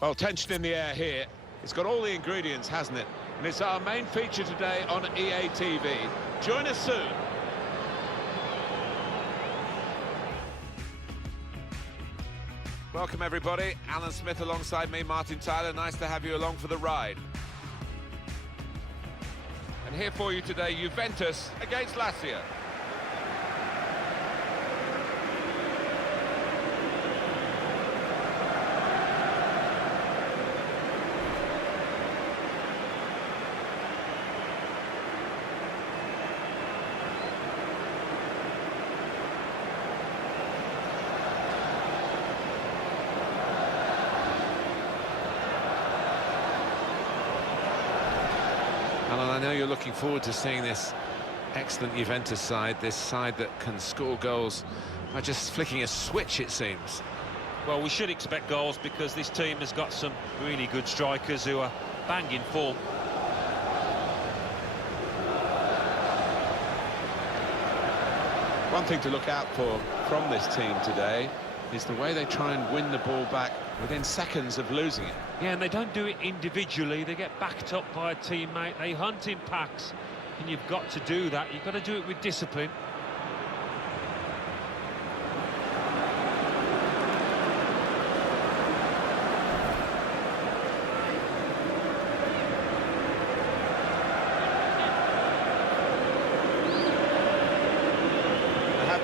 Well, tension in the air here. It's got all the ingredients, hasn't it? And it's our main feature today on EA TV. Join us soon. Welcome, everybody. Alan Smith alongside me, Martin Tyler. Nice to have you along for the ride. And here for you today, Juventus against LAZIO. Alan, I know you're looking forward to seeing this excellent Juventus side, this side that can score goals by just flicking a switch, it seems. Well, we should expect goals because this team has got some really good strikers who are banging form. One thing to look out for from this team today is the way they try and win the ball back within seconds of losing it. Yeah, and they don't do it individually. They get backed up by a teammate. They hunt in packs, and you've got to do that. You've got to do it with discipline.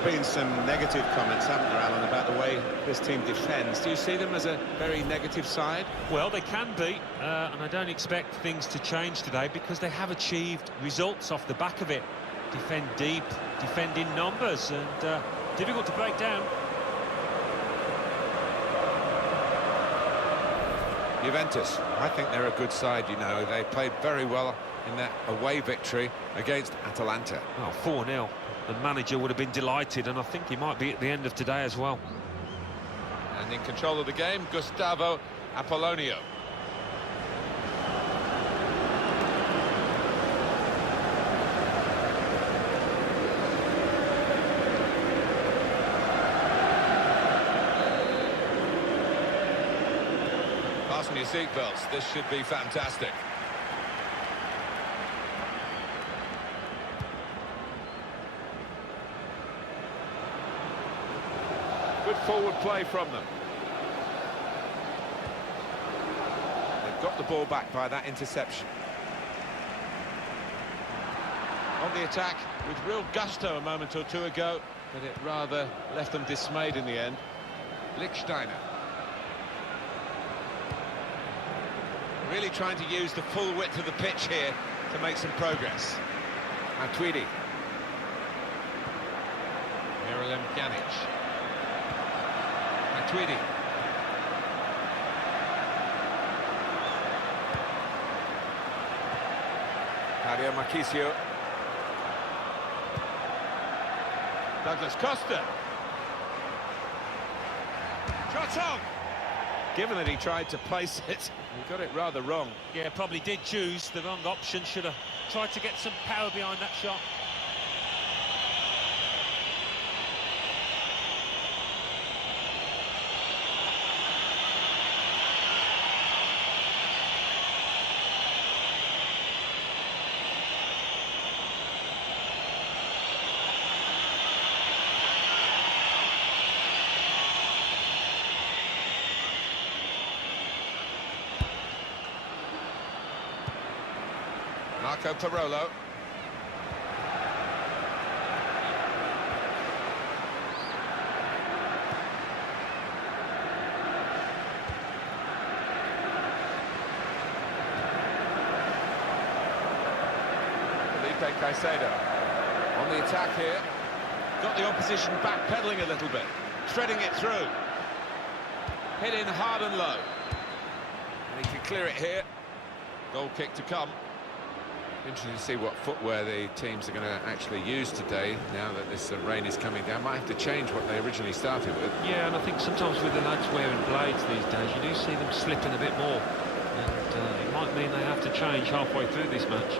Been some negative comments, haven't there, Alan, about the way this team defends. Do you see them as a very negative side? Well, they can be, and I don't expect things to change today because they have achieved results off the back of it. Defend deep, defend in numbers, and difficult to break down. Juventus, I think they're a good side, you know. They played very well in that away victory against Atalanta. Oh, 4-0. The manager would have been delighted, and I think he might be at the end of today as well. And in control of the game, Gustavo Apollonio. Fasten your seatbelts, this should be fantastic. Good forward play from them. They've got the ball back by that interception. On the attack with real gusto a moment or two ago, but it rather left them dismayed in the end. Lichtsteiner. Really trying to use the full width of the pitch here to make some progress. Matuidi. Miralem Pjanic. Matuidi. Mario Marchisio. Douglas Costa. Shot on! Given that he tried to place it, he got it rather wrong. Yeah, probably did choose the wrong option. Should have tried to get some power behind that shot. Marco Parolo. Felipe Caicedo on the attack here. Got the opposition backpedaling a little bit, threading it through. Hit in hard and low. And he can clear it here. Goal kick to come. Interesting to see what footwear the teams are going to actually use today, now that this rain is coming down. Might have to change what they originally started with. Yeah, and I think sometimes with the lads wearing blades these days, you do see them slipping a bit more. And it might mean they have to change halfway through this match.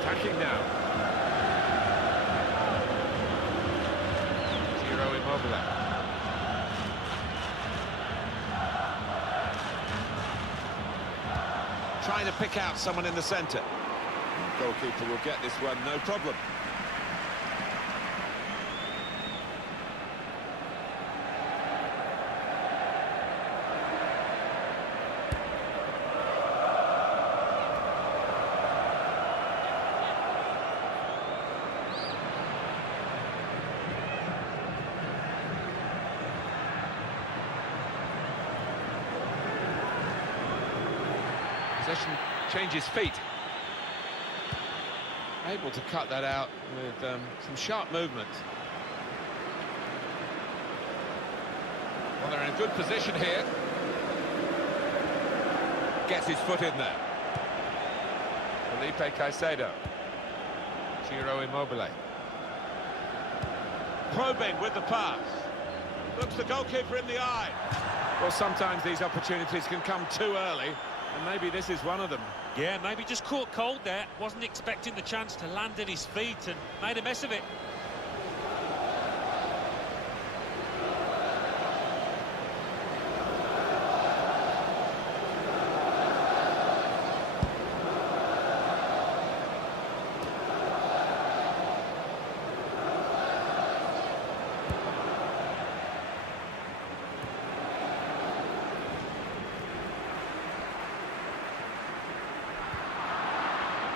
Attacking now. Ciro Immobile. Trying to pick out someone in the centre. Goalkeeper will get this one, no problem. Possession changes feet. Able to cut that out with some sharp movement. Well, they're in a good position here. Gets his foot in there. Felipe Caicedo. Ciro Immobile. Probing with the pass. Looks the goalkeeper in the eye. Well, sometimes these opportunities can come too early, and maybe this is one of them. Yeah, maybe just caught cold there. Wasn't expecting the chance to land at his feet and made a mess of it.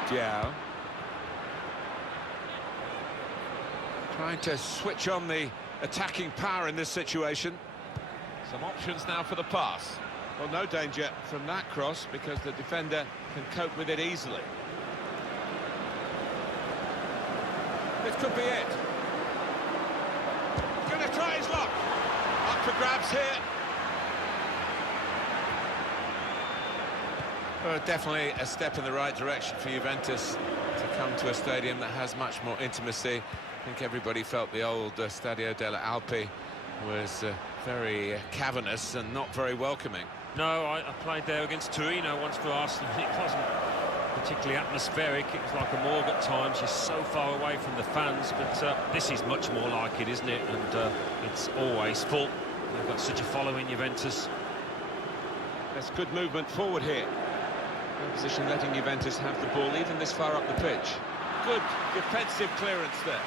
Diao. Trying to switch on the attacking power in this situation. Some options now for the pass. Well, no danger from that cross because the defender can cope with it easily. This could be it. He's going to try his luck. Up for grabs here. Well, definitely a step in the right direction for Juventus to come to a stadium that has much more intimacy. I think everybody felt the old Stadio delle Alpi was very cavernous and not very welcoming. No, I played there against Torino once for Arsenal, and it wasn't particularly atmospheric. It was like a morgue at times. You're so far away from the fans, but this is much more like it, isn't it? And it's always full. They've got such a following, Juventus. There's good movement forward here. Position letting Juventus have the ball even this far up the pitch. Good defensive clearance there.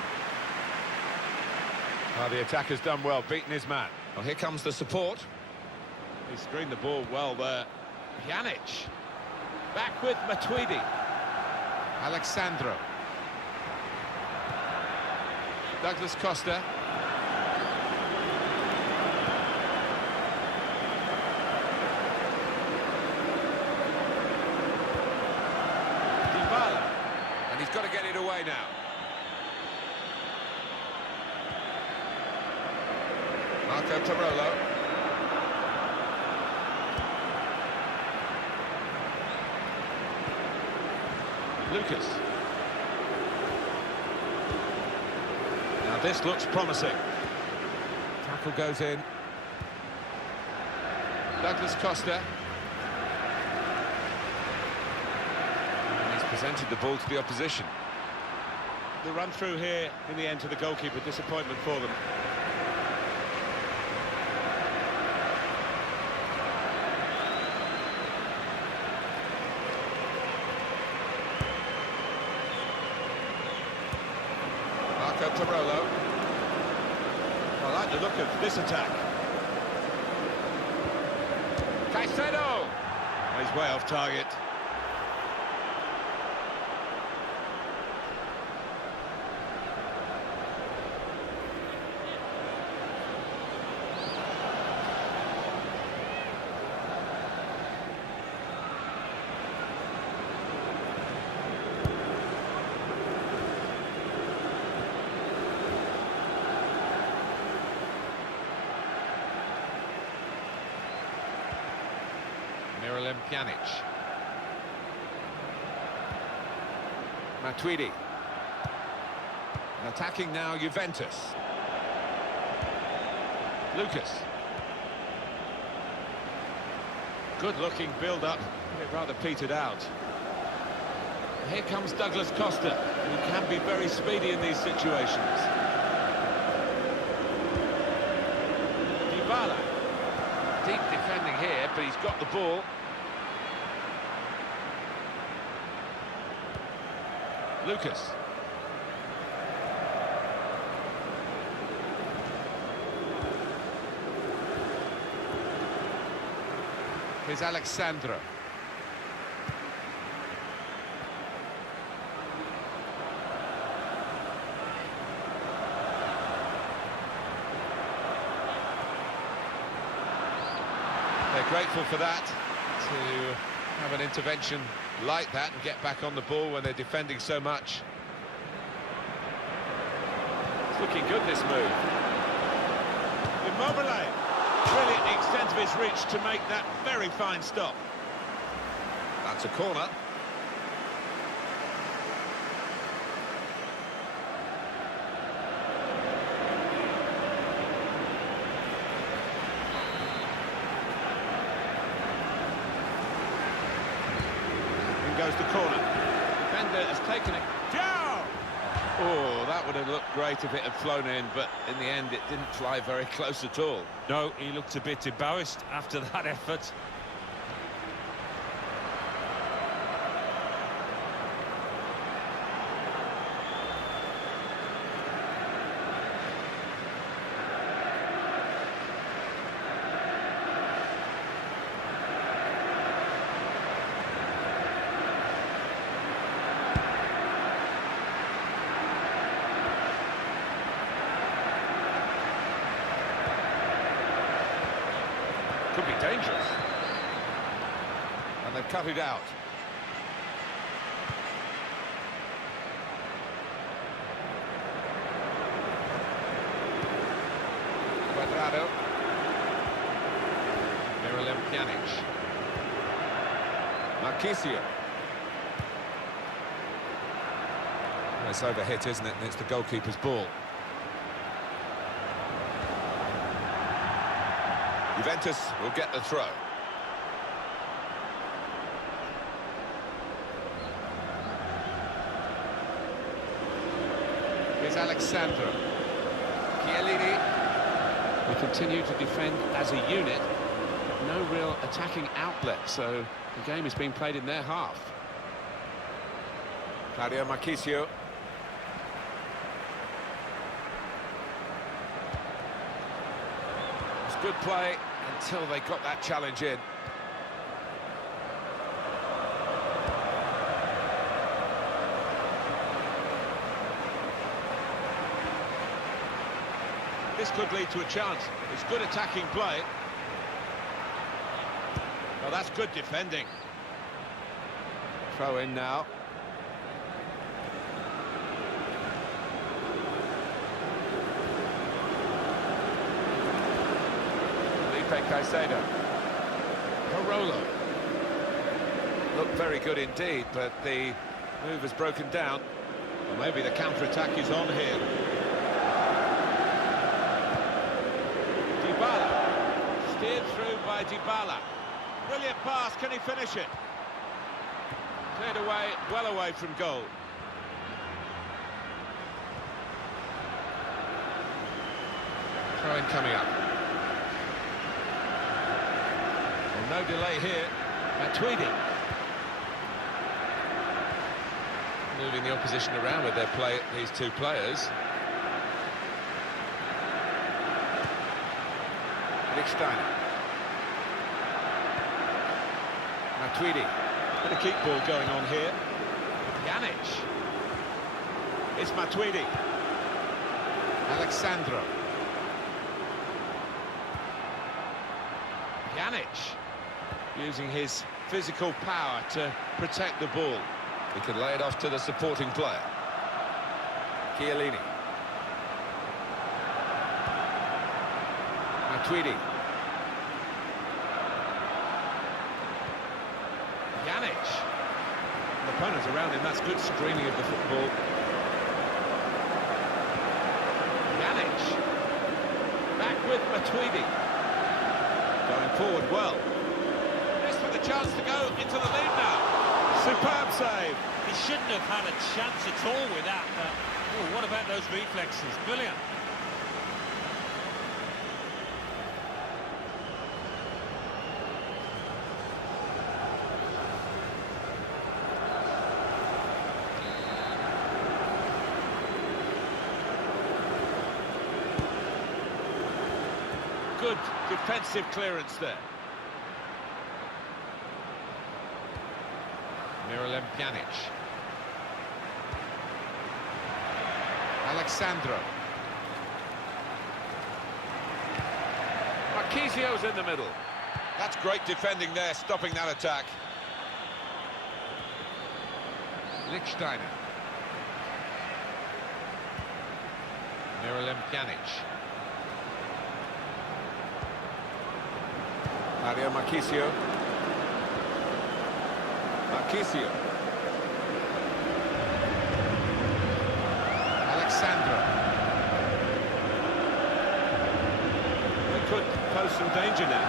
Well, the attacker's done well, beaten his man. Well, here comes the support. He screened the ball well there. Pjanic. Back with Matuidi. Alexandro. Douglas Costa. And he's got to get it away now. Marco Parolo. Lucas. Now this looks promising. Tackle goes in. Douglas Costa. Presented the ball to the opposition. The run through here in the end to the goalkeeper, disappointment for them. Marco Parolo. I like the look of this attack. Caicedo! Oh, he's way off target. Pjanic. Matuidi. And attacking now Juventus. Lucas. Good looking build up, it rather petered out. Here comes Douglas Costa, who can be very speedy in these situations. Deep defending here, but he's got the ball. Lucas. Here's Alexandra. They're grateful for that, to have an intervention like that and get back on the ball when they're defending so much. It's looking good, this move. Immobile. Brilliant the extent of his reach to make that very fine stop. That's a corner. In goes the corner. Defender has taken it. Joe! Oh, that would have looked great if it had flown in, but in the end it didn't fly very close at all. No, he looked a bit embarrassed after that effort. Could be dangerous. And they've cut it out. Cuadrado. Miralem Pjanic. Marchisio. It's overhit, isn't it? And it's the goalkeeper's ball. Juventus will get the throw. Here's Alexandra. Chiellini. We continue to defend as a unit. No real attacking outlet, so the game is being played in their half. Claudio Marchisio. Good play until they got that challenge in. This could lead to a chance. It's good attacking play. Well, that's good defending. Throw in now. Caicedo. Barolo. Looked very good indeed, but the move has broken down. Well, maybe the counter-attack is on here. Dybala. Steered through by Dybala. Brilliant pass, can he finish it? Cleared away, well away from goal. Throw-in coming up. No delay here. Tweedy. Moving the opposition around with their play, these two players. Lichtsteiner. Tweedy. Bit of keep ball going on here. Pjanic. It's Matuidi. Alexandra. Pjanic. Using his physical power to protect the ball. He can lay it off to the supporting player. Chiellini. Matuidi. Pjanic. The opponents around him, that's good screening of the football. Pjanic. Back with Matuidi. Going forward well. The chance to go into the lead now. Superb save. He shouldn't have had a chance at all with that. Oh, what about those reflexes? Brilliant. Good defensive clearance there. Miralem Pjanic. Alexandro. Marquisio's in the middle. That's great defending there, stopping that attack. Lichtsteiner. Miralem Pjanic. Mario Marquisio. Marquisio. Alexandro. They could pose some danger now.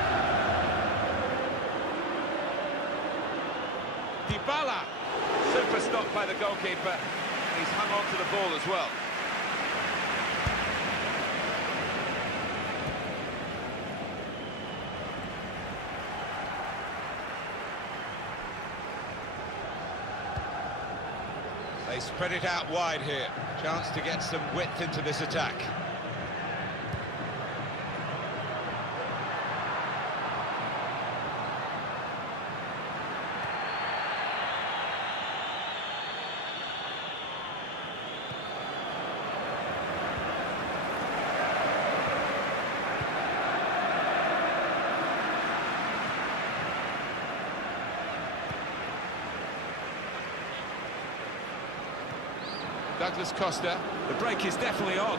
Dybala. Super stop by the goalkeeper. He's hung on to the ball as well. They spread it out wide here. Chance to get some width into this attack. Douglas Costa. The break is definitely on.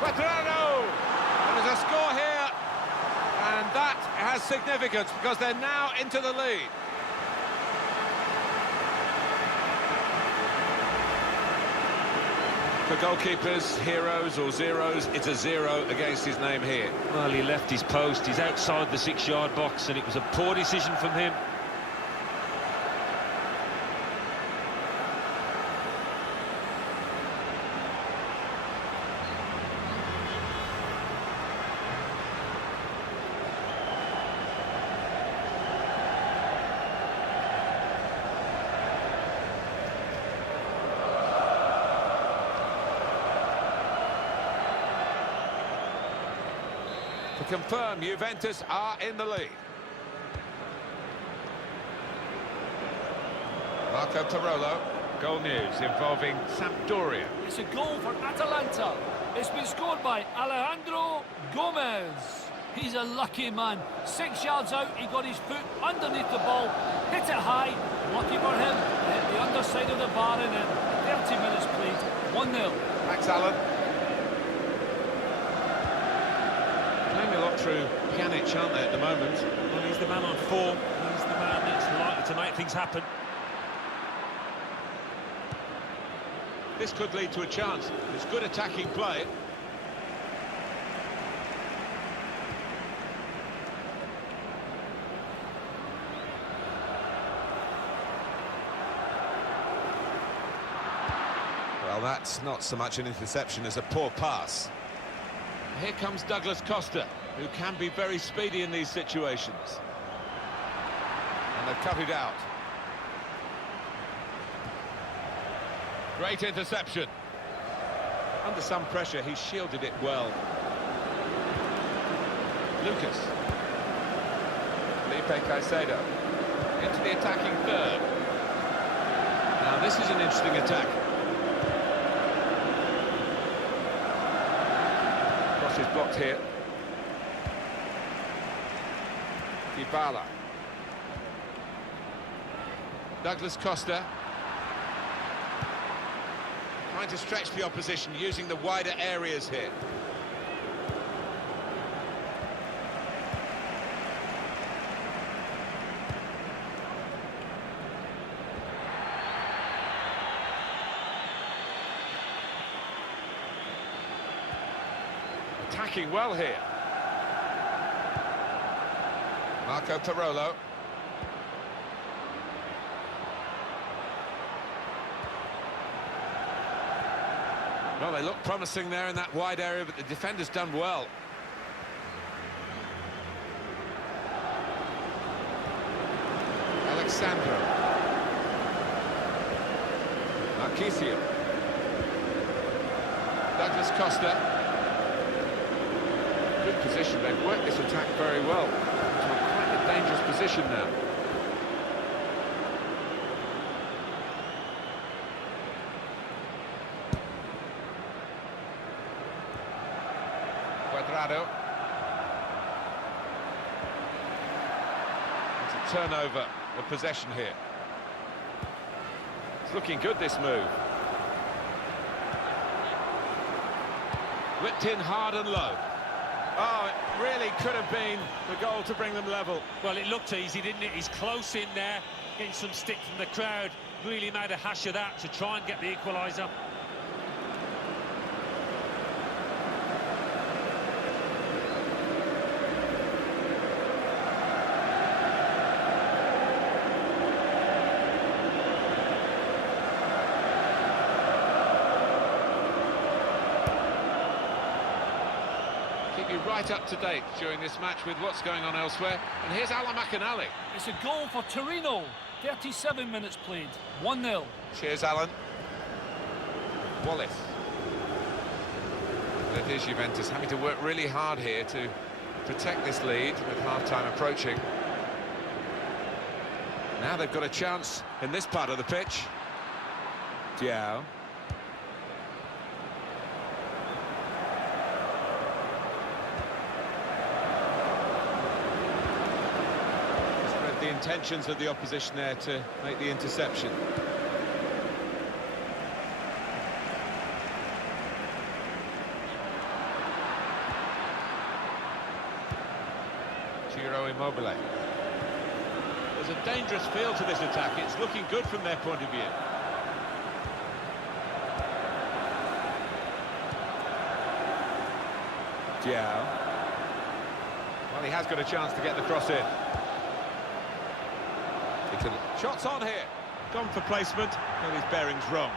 Quadrado! And there's a score here, and that has significance because they're now into the lead. For goalkeepers, heroes or zeros, it's a 0 against his name here. Well, he left his post, he's outside the 6-yard box, and it was a poor decision from him. To confirm, Juventus are in the lead. Marco Parolo. Goal news involving Sampdoria. It's a goal for Atalanta. It's been scored by Alejandro Gomez. He's a lucky man. 6 yards out, he got his foot underneath the ball, hit it high. Lucky for him, hit the underside of the bar and in 30 minutes played. 1-0. Max Allen. Playing a lot through Pjanic, aren't they, at the moment? Well, he's the man on form. He's the man that's likely to make things happen. This could lead to a chance. It's good attacking play. Well, that's not so much an interception as a poor pass. Here comes Douglas Costa, who can be very speedy in these situations. And they've cut it out. Great interception. Under some pressure, he shielded it well. Lucas. Felipe Caicedo. Into the attacking third. Now, this is an interesting attack. Cross is blocked here. Dybala. Douglas Costa. Trying to stretch the opposition, using the wider areas here. Attacking well here. Marco Parolo. Well, they look promising there in that wide area, but the defender's done well. Alexandro. Marquisio. Douglas Costa. position. They've worked this attack very well. It's quite a dangerous position now. Cuadrado. It's a turnover of possession here. It's looking good, this move. Whipped in hard and low. Oh, it really could have been the goal to bring them level. Well, it looked easy, didn't it? He's close in there, getting some stick from the crowd. Really made a hash of that to try and get the equaliser. Keep you right up to date during this match with what's going on elsewhere. And here's Alan McInally. It's a goal for Torino. 37 minutes played. 1-0. Cheers, Alan. Wallace. Well, it is Juventus having to work really hard here to protect this lead with half-time approaching. Now they've got a chance in this part of the pitch. Diao. The intentions of the opposition there to make the interception. Ciro Immobile. There's a dangerous feel to this attack. It's looking good from their point of view. Diao. Well, he has got a chance to get the cross in. Shots on here. Gone for placement. Got his bearings wrong.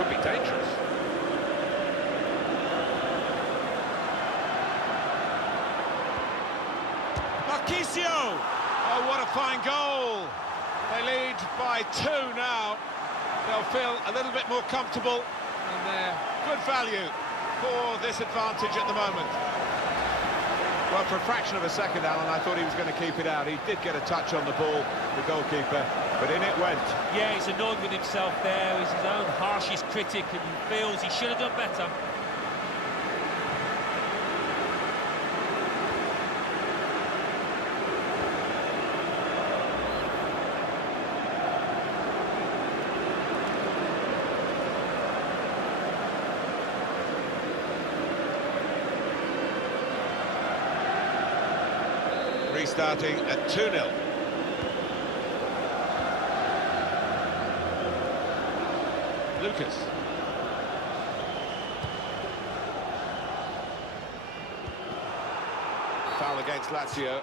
Could be dangerous. Marchisio! Oh, what a fine goal! They lead by 2 now. They'll feel a little bit more comfortable, and they're good value for this advantage at the moment. Well, for a fraction of a second, Alan, I thought he was going to keep it out. He did get a touch on the ball, the goalkeeper, but in it went. Yeah, he's annoyed with himself there. He's his own harshest critic and feels he should have done better. Restarting at 2-0. Lucas. Foul against Lazio.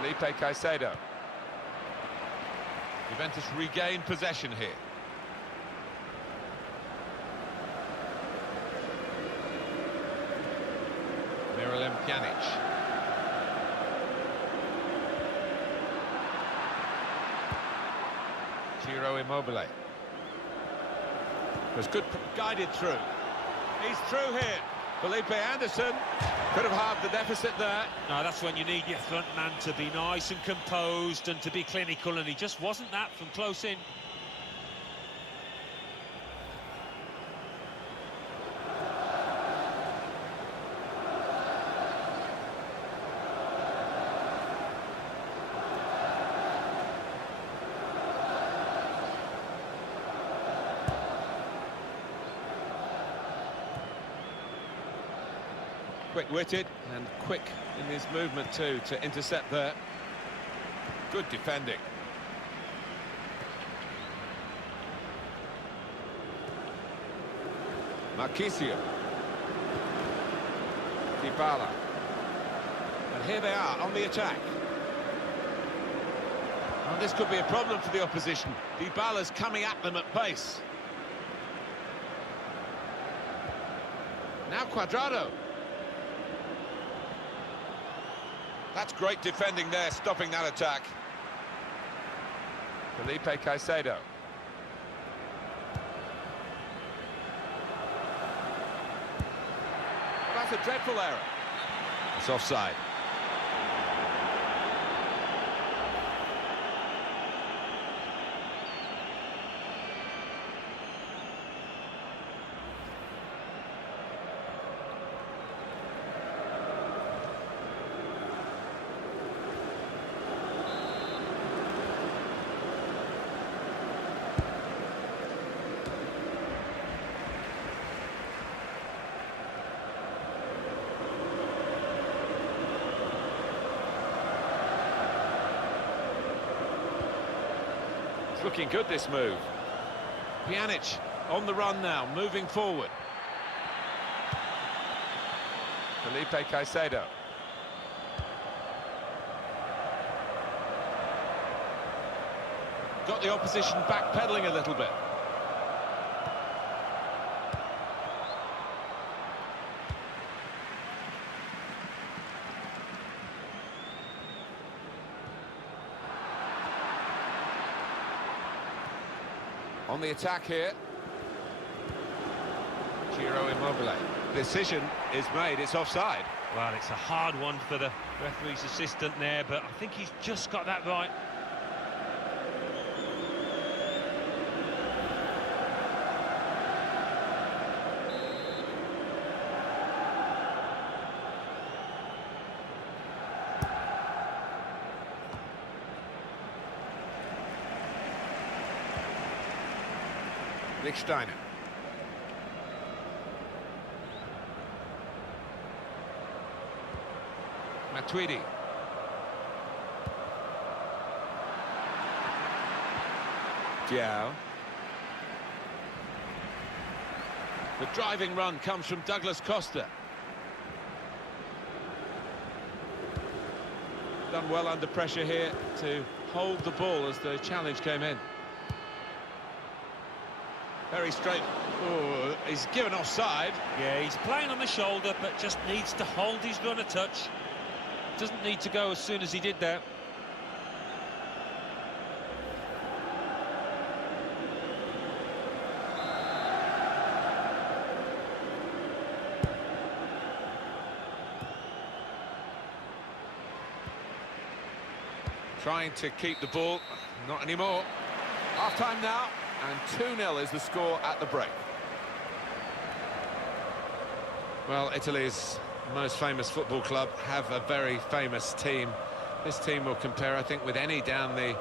Felipe Caicedo. Juventus regain possession here. Miralem Pjanic. Ciro Immobile. Was good, guided through. He's through here. Felipe Anderson could have halved the deficit there. No, that's when you need your front man to be nice and composed and to be clinical, and he just wasn't that from close in. quick-witted and quick in his movement too to intercept there. Good defending. Marchisio. Dybala. And here they are on the attack. Well, this could be a problem for the opposition. Dybala's coming at them at pace. Now Cuadrado. That's great defending there, stopping that attack. Felipe Caicedo. That's a dreadful error. It's offside. It's looking good, this move. Pjanic on the run now, moving forward. Felipe Caicedo. Got the opposition backpedaling a little bit. On the attack here. Ciro Immobile. Decision is made, it's offside. Well, it's a hard one for the referee's assistant there, but I think he's just got that right. Steiner. Matuidi. Diao. The driving run comes from Douglas Costa. Done well under pressure here to hold the ball as the challenge came in. Very straight. Oh, he's given offside. Yeah, he's playing on the shoulder, but just needs to hold his run a touch. Doesn't need to go as soon as he did that. Trying to keep the ball. Not anymore. Half-time now. And 2-0 is the score at the break. Well, Italy's most famous football club have a very famous team. This team will compare, I think, with any down the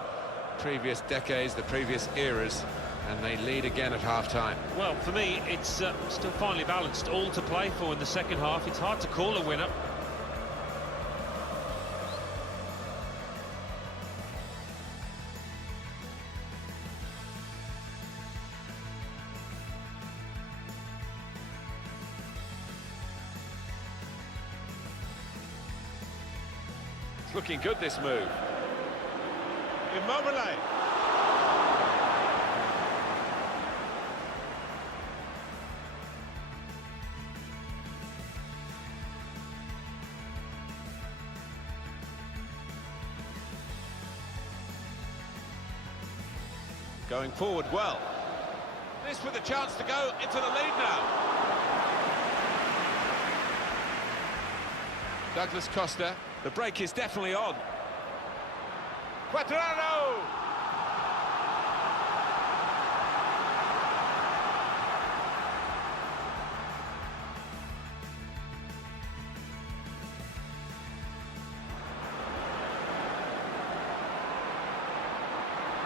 previous decades, the previous eras, and they lead again at half-time. Well, for me, it's still finely balanced. All to play for in the second half. It's hard to call a winner. Looking good, this move. Immobile. Going forward well. This with a chance to go into the lead now. Douglas Costa. The break is definitely on. Cuadrado!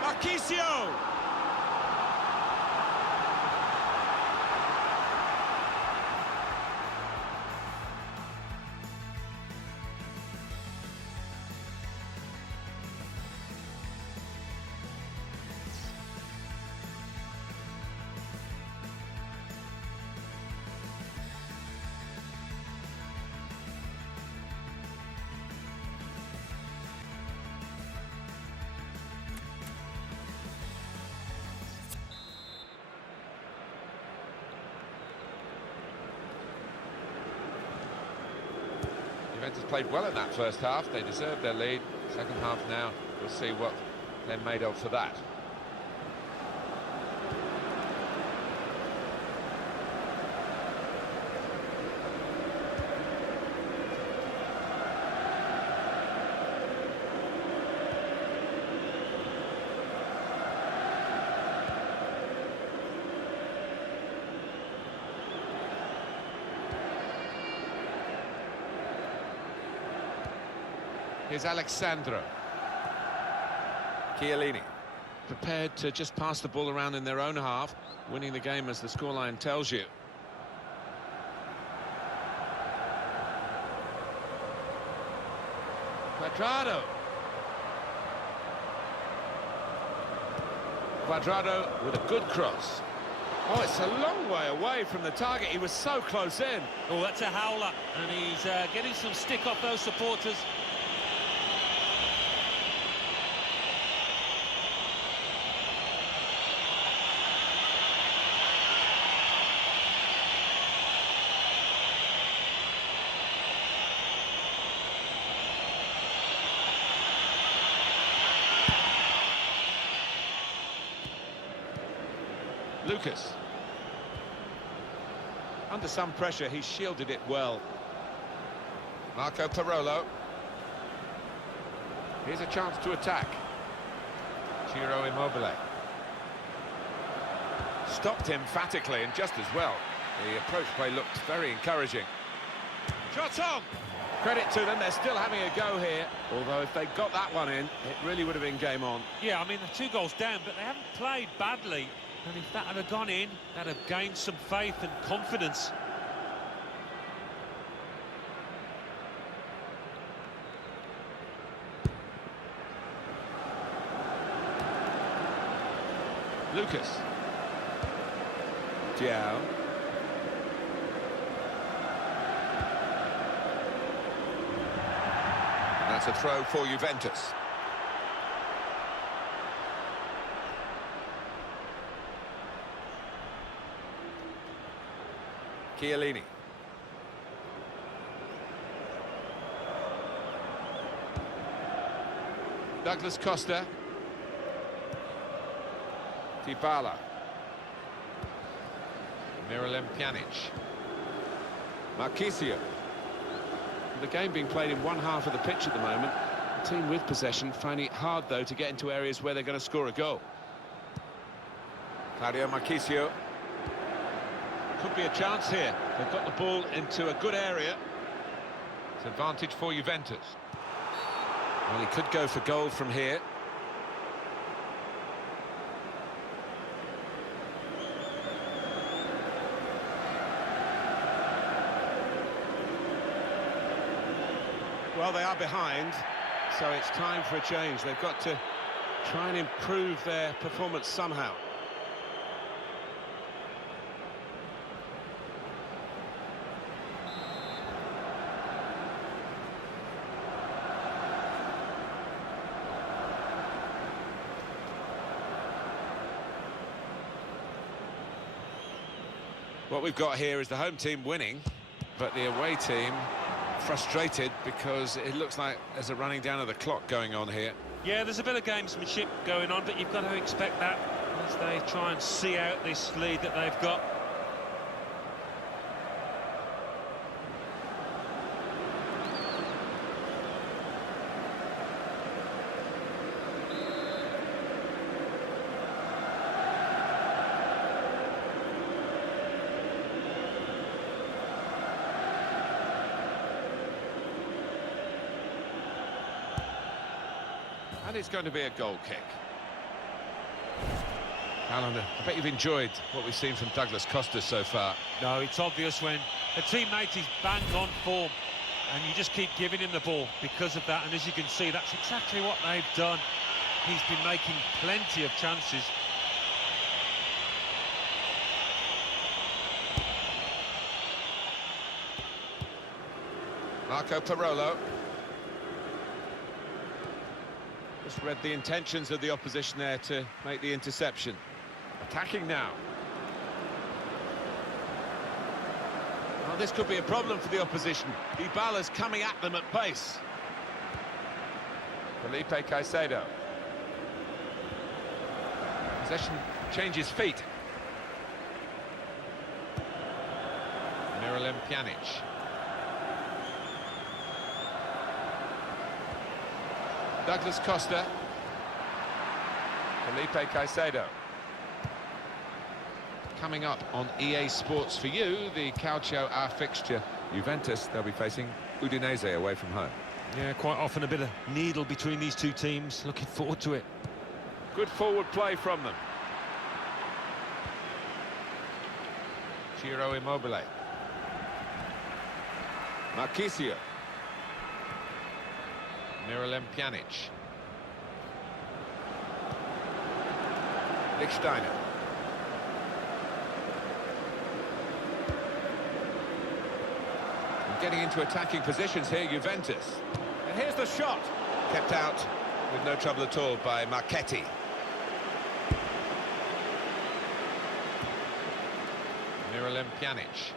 Marchisio! Juventus played well in that first half. They deserved their lead. Second half now, we'll see what they're made of for that. Here's Alexandro. Chiellini. Prepared to just pass the ball around in their own half, winning the game as the scoreline tells you. Cuadrado. Cuadrado with a good cross. Oh, it's a long way away from the target. He was so close in. Oh, that's a howler, and he's getting some stick off those supporters. Lucas. Under some pressure, he shielded it well. Marco Parolo. Here's a chance to attack. Ciro Immobile. Stopped emphatically and just as well. The approach play looked very encouraging. Shot on! Credit to them, they're still having a go here. Although if they got that one in, it really would have been game on. Yeah, I mean, they're 2 goals down, but they haven't played badly. And if that had gone in, that'd have gained some faith and confidence. Lucas. Diao. And that's a throw for Juventus. Chiellini. Douglas Costa. Dybala. Miralem Pjanic. Marchisio. The game being played in one half of the pitch at the moment. The team with possession finding it hard, though, to get into areas where they're going to score a goal. Claudio Marchisio. Could be a chance here. They've got the ball into a good area. It's advantage for Juventus. Well, he could go for goal from here. Well, they are behind, so it's time for a change. They've got to try and improve their performance somehow. What we've got here is the home team winning, but the away team frustrated because it looks like there's a running down of the clock going on here. Yeah, there's a bit of gamesmanship going on, but you've got to expect that as they try and see out this lead that they've got. And it's going to be a goal kick. Alan, I bet you've enjoyed what we've seen from Douglas Costa so far. No, it's obvious when a teammate is bang on form and you just keep giving him the ball because of that. And as you can see, that's exactly what they've done. He's been making plenty of chances. Marco Parolo. Just read the intentions of the opposition there to make the interception. Attacking now. Well, this could be a problem for the opposition. Dybala's coming at them at pace. Felipe Caicedo. Possession changes feet. Miralem Pjanic. Douglas Costa. Felipe Caicedo. Coming up on EA Sports for you, the Calcio our fixture. Juventus, they'll be facing Udinese away from home. Yeah, quite often a bit of needle between these two teams. Looking forward to it. Good forward play from them. Ciro Immobile. Marchisio. Miralem Pjanic. Lichtsteiner. Getting into attacking positions here, Juventus. And here's the shot. Kept out with no trouble at all by Marchetti. Miralem Pjanic.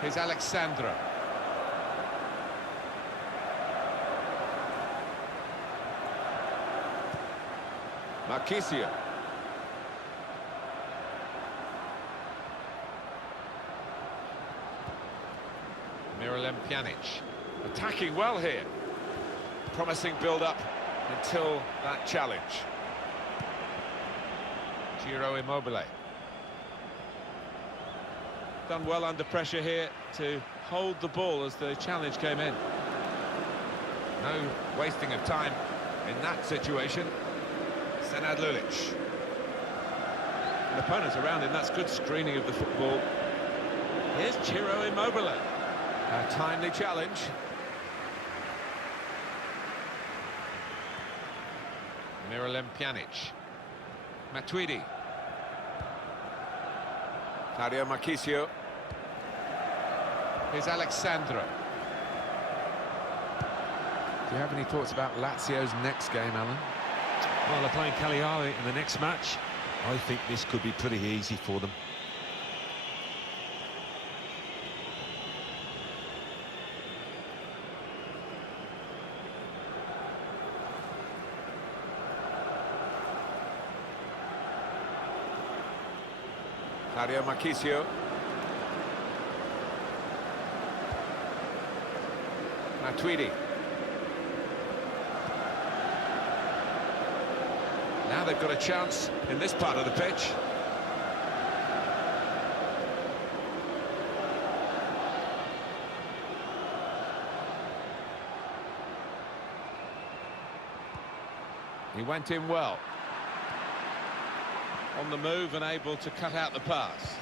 Here's Alexandro. Marchisio. Miralem Pjanic. Attacking well here. Promising build-up until that challenge. Ciro Immobile. Done well under pressure here to hold the ball as the challenge came in. No wasting of time in that situation. Senad Lulic. An opponent around him, that's good screening of the football. Here's Ciro Immobile. A timely challenge. Miralem Pjanic. Matuidi. Dario Marchisio. Here's Alexandro. Do you have any thoughts about Lazio's next game, Alan? Well, they're playing Cagliari in the next match. I think this could be pretty easy for them. Dario Marchisio. Matuidi. Now they've got a chance in this part of the pitch. He went in well. On the move and able to cut out the pass.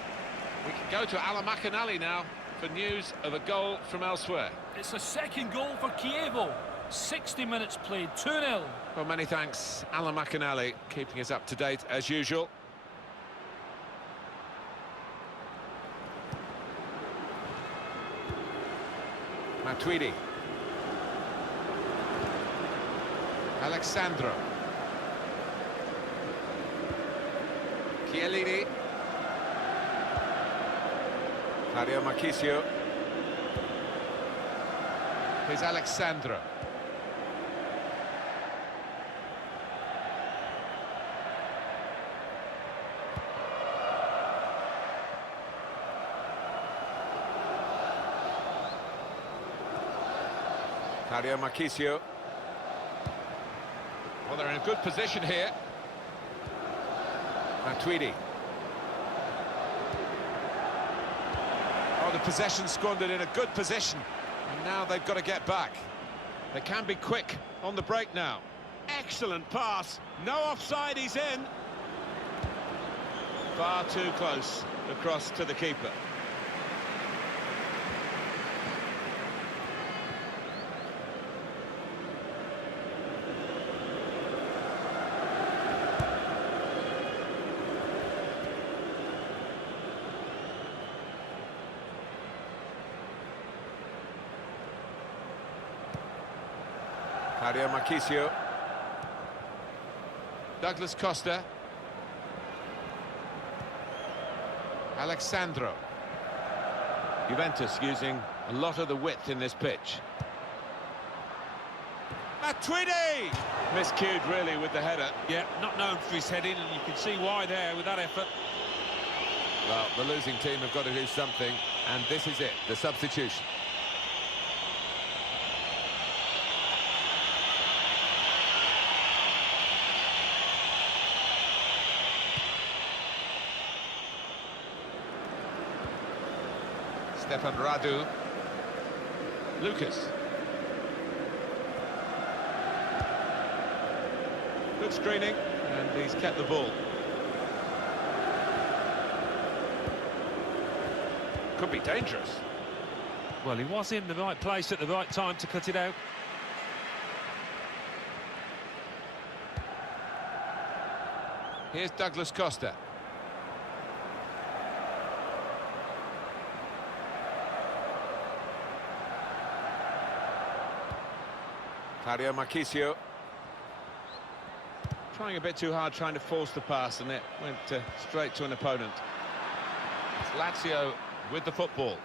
We can go to Alan McInally now for news of a goal from elsewhere. It's a second goal for Chievo. 60 minutes played, 2-0. Well, many thanks, Alan McInally, keeping us up to date as usual. Matuidi. Alexandro. Chiellini. Dario Marchisio. Here's Alexandro. Dario Marchisio. Well, they're in a good position here. Matuidi. Oh, the possession squandered in a good position. And now they've got to get back. They can be quick on the break now. Excellent pass. No offside, he's in. Far too close across to the keeper. Dario Marchisio. Douglas Costa. Alexandro. Juventus using a lot of the width in this pitch. Matuidi! Miscued, really, with the header. Yeah, not known for his heading, and you can see why there with that effort. Well, the losing team have got to do something, and this is it, the substitution. Stefan Radu. Lucas. Good screening, and he's kept the ball. Could be dangerous. Well, he was in the right place at the right time to cut it out. Here's Douglas Costa. Claudio Marchisio. Trying a bit too hard, trying to force the pass, and it went straight to an opponent. It's Lazio with the football.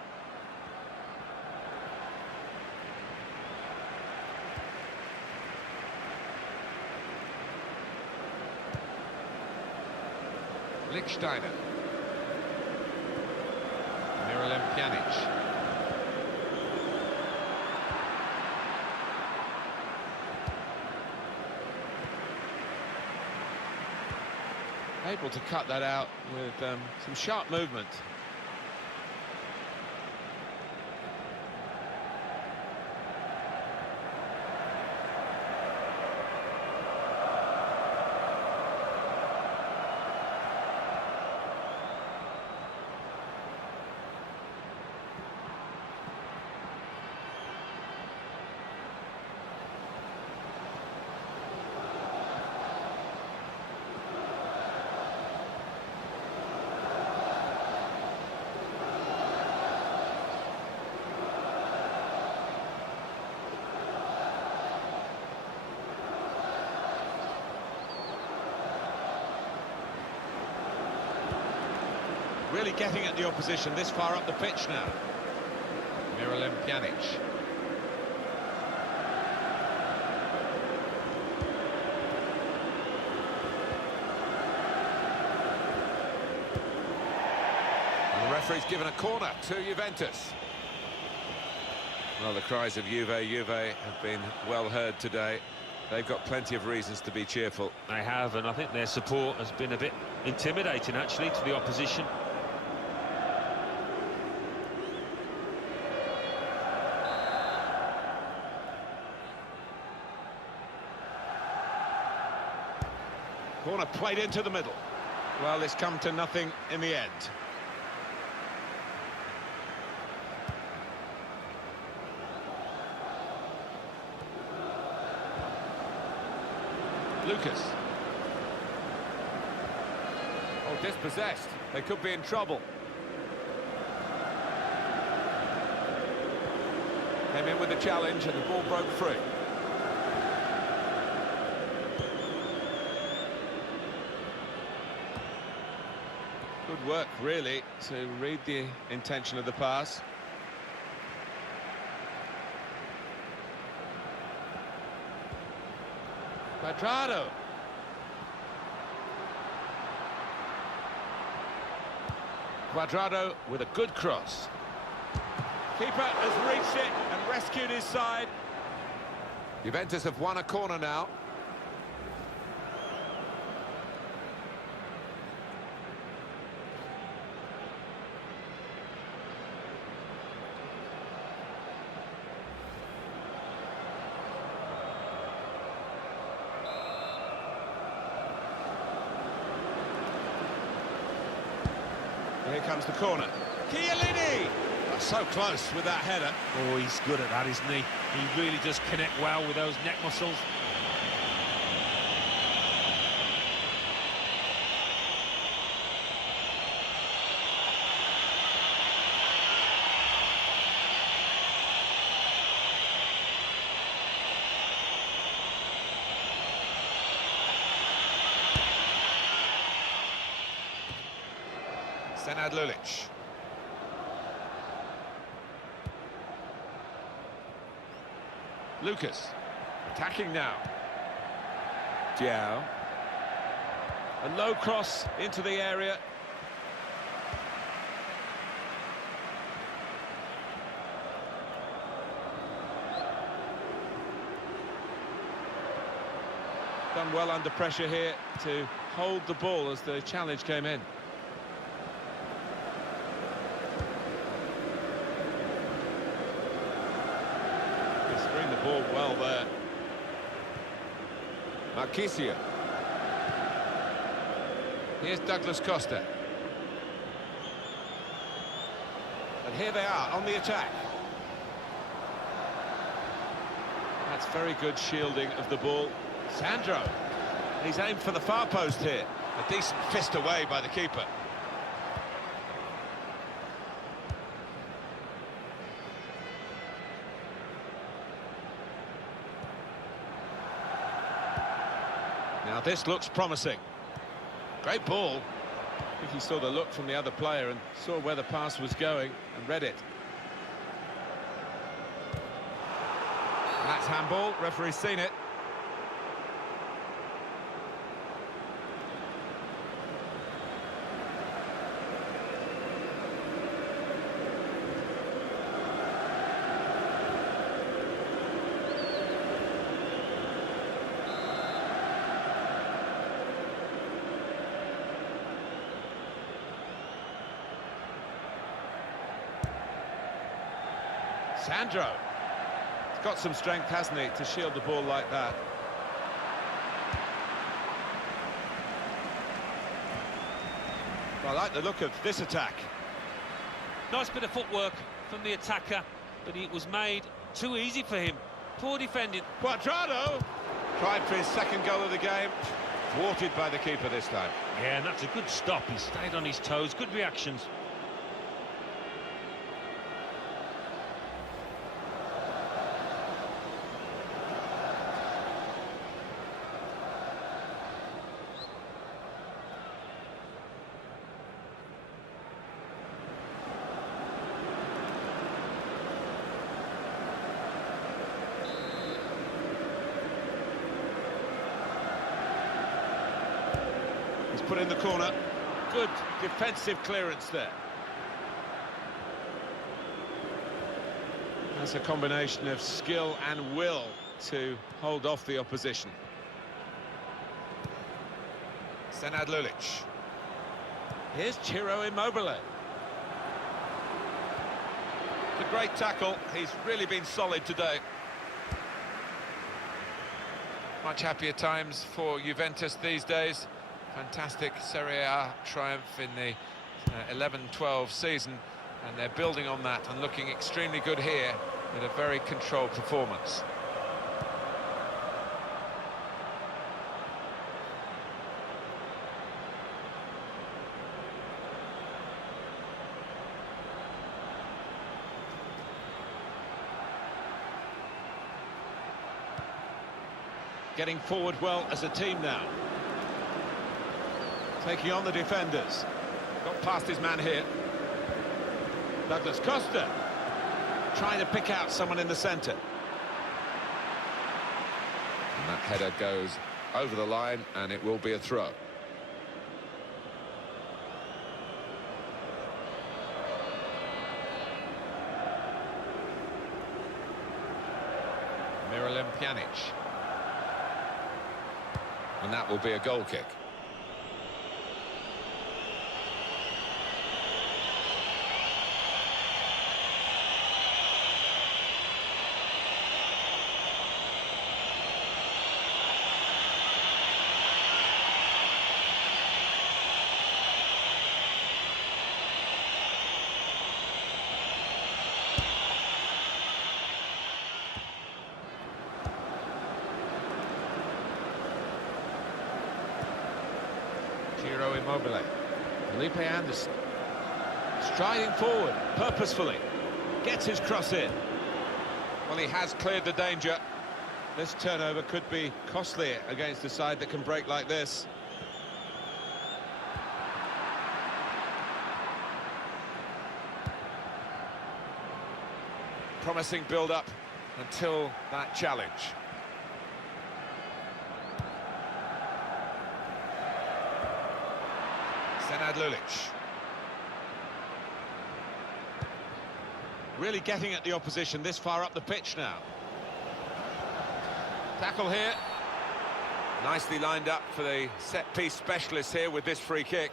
Lichtsteiner. Miralem Pjanic. Able to cut that out with some sharp movement. Really getting at the opposition this far up the pitch now. Miralem Pjanic. And the referee's given a corner to Juventus. Well, the cries of Juve have been well heard today. They've got plenty of reasons to be cheerful. They have, and I think their support has been a bit intimidating, actually, to the opposition. Corner played into the middle. Well, it's come to nothing in the end. Lucas. Oh, dispossessed. They could be in trouble. Came in with the challenge and the ball broke free. Good work, really, to read the intention of the pass. Quadrado. Quadrado with a good cross. Keeper has reached it and rescued his side. Juventus have won a corner now. Here comes the corner. Chiellini! Oh, so close with that header. Oh, he's good at that, isn't he? He really does connect well with those neck muscles. Senad Lulic. Lucas, attacking now. Diao. A low cross into the area. Done well under pressure here to hold the ball as the challenge came in. He screened the ball well there. Marquisio. Here's Douglas Costa. And here they are on the attack. That's very good shielding of the ball. Sandro. He's aimed for the far post here. A decent fist away by the keeper. Now this looks promising. Great ball. I think he saw the look from the other player and saw where the pass was going and read it. And that's handball. Referee's seen it. Sandro. He's got some strength, hasn't he, to shield the ball like that. Well, I like the look of this attack. Nice bit of footwork from the attacker, but it was made too easy for him. Poor defending. Cuadrado tried for his second goal of the game, thwarted by the keeper this time. Yeah, and that's a good stop. He stayed on his toes. Good reactions. He's put in the corner. Good defensive clearance there. That's a combination of skill and will to hold off the opposition. Senad Lulic. Here's Ciro Immobile. A great tackle. He's really been solid today. Much happier times for Juventus these days. Fantastic Serie A triumph in the 11-12 season, and they're building on that and looking extremely good here with a very controlled performance. Getting forward well as a team now. Taking on the defenders. Got past his man here. Douglas Costa. Trying to pick out someone in the centre. And that header goes over the line, and it will be a throw. Miralem Pjanic. And that will be a goal kick. Ciro Immobile. Felipe Anderson. Striding forward, purposefully. Gets his cross in. Well, he has cleared the danger. This turnover could be costly against a side that can break like this. Promising build-up until that challenge. Senad Lulic. Really getting at the opposition this far up the pitch now. Tackle here. Nicely lined up for the set-piece specialist here with this free kick.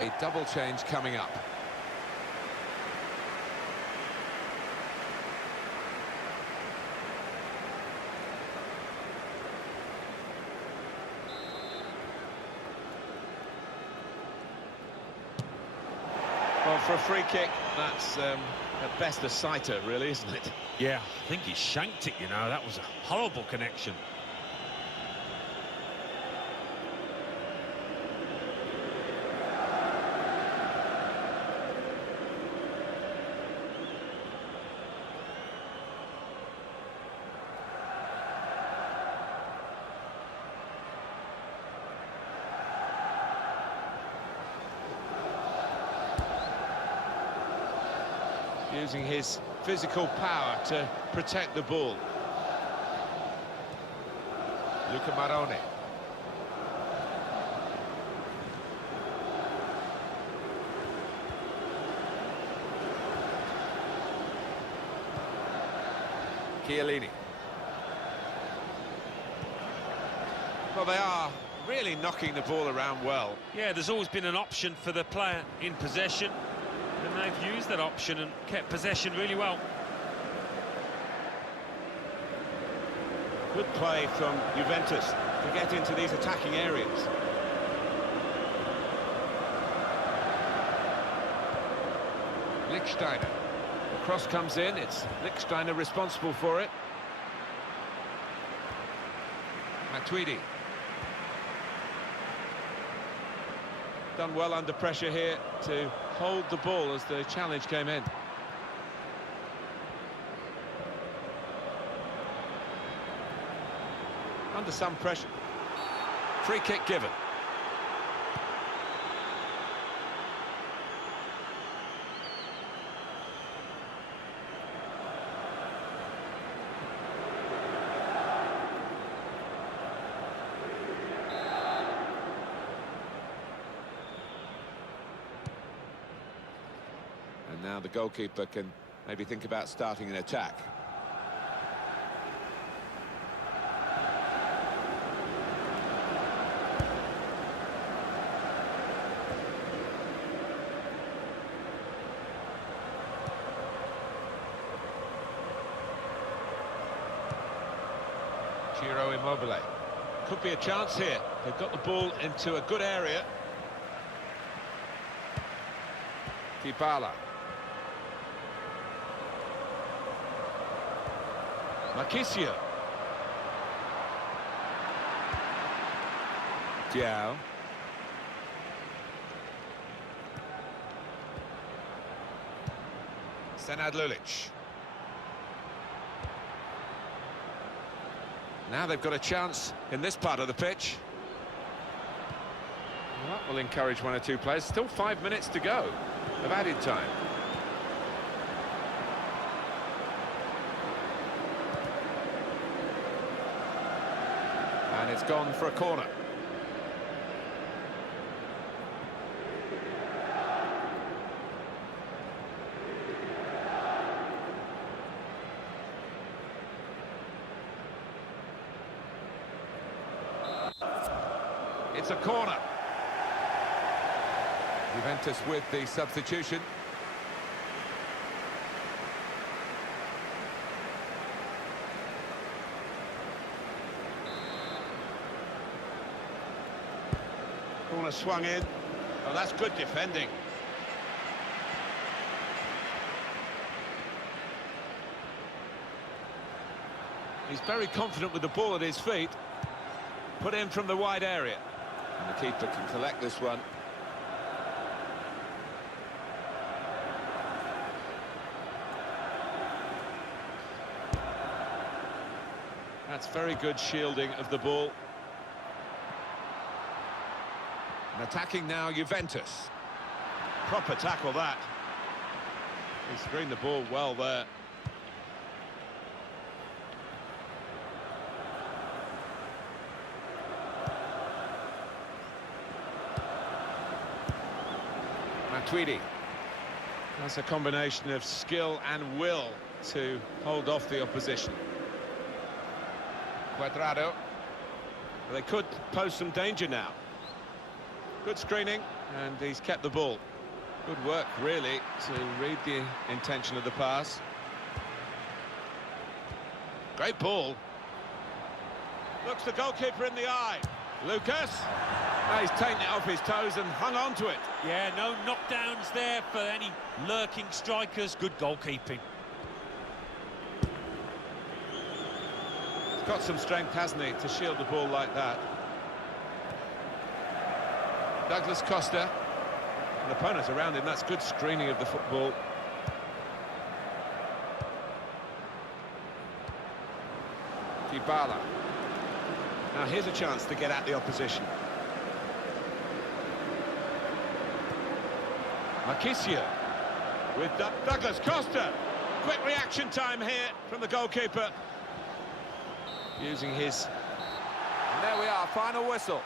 A double change coming up. Well, for a free kick, that's at best a sighter, really, isn't it? Yeah, I think he shanked it, you know. That was a horrible connection. Using his physical power to protect the ball. Luca Marone. Chiellini. Well, they are really knocking the ball around well. Yeah, there's always been an option for the player in possession, and they've used that option and kept possession really well. Good play from Juventus to get into these attacking areas. Lichtsteiner. The cross comes in, it's Lichtsteiner responsible for it. Matuidi. Done well under pressure here to hold the ball as the challenge came in. Under some pressure. Free kick given. And now the goalkeeper can maybe think about starting an attack. Ciro Immobile. Could be a chance here. They've got the ball into a good area. Dybala. Marchisio. Diao. Senad Lulic. Now they've got a chance in this part of the pitch. Well, that will encourage one or two players. Still 5 minutes to go of added time. And it's gone for a corner. It's a corner. Juventus with the substitution. Corner swung in. Oh, that's good defending. He's very confident with the ball at his feet. Put in from the wide area. And the keeper can collect this one. That's very good shielding of the ball. And attacking now, Juventus. Proper tackle, that. He screened the ball well there. Matuidi. That's a combination of skill and will to hold off the opposition. Cuadrado. They could pose some danger now. Good screening, and he's kept the ball. Good work, really, to read the intention of the pass. Great ball. Looks the goalkeeper in the eye. Lucas. Oh, he's taken it off his toes and hung on to it. Yeah, no knockdowns there for any lurking strikers. Good goalkeeping. He's got some strength, hasn't he, to shield the ball like that. Douglas Costa. An opponent around him. That's good screening of the football. Dybala. Now here's a chance to get at the opposition. Marquisio with Douglas Costa. Quick reaction time here from the goalkeeper. Using his... And there we are, final whistle.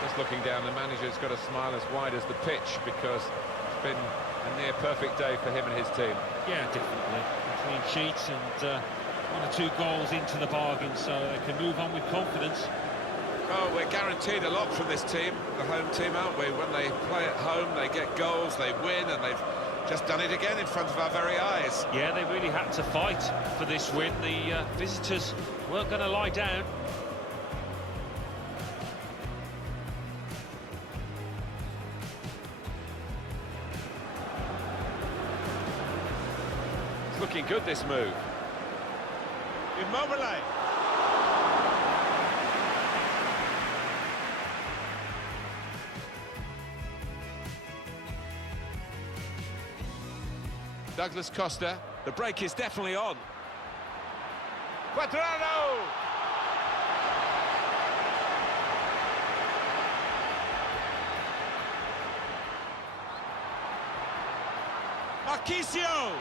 Just looking down, the manager's got a smile as wide as the pitch because it's been a near-perfect day for him and his team. Yeah, definitely. Clean sheets and 1 or 2 goals into the bargain, so they can move on with confidence. Oh, we're guaranteed a lot from this team, the home team, aren't we? When they play at home, they get goals, they win, and they've just done it again in front of our very eyes. Yeah, they really had to fight for this win. The visitors weren't going to lie down. It's looking good, this move. Immobile. Douglas Costa. The break is definitely on. Cuadrado! Marquisio!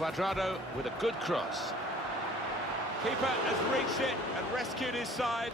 Cuadrado with a good cross. Keeper has reached it and rescued his side.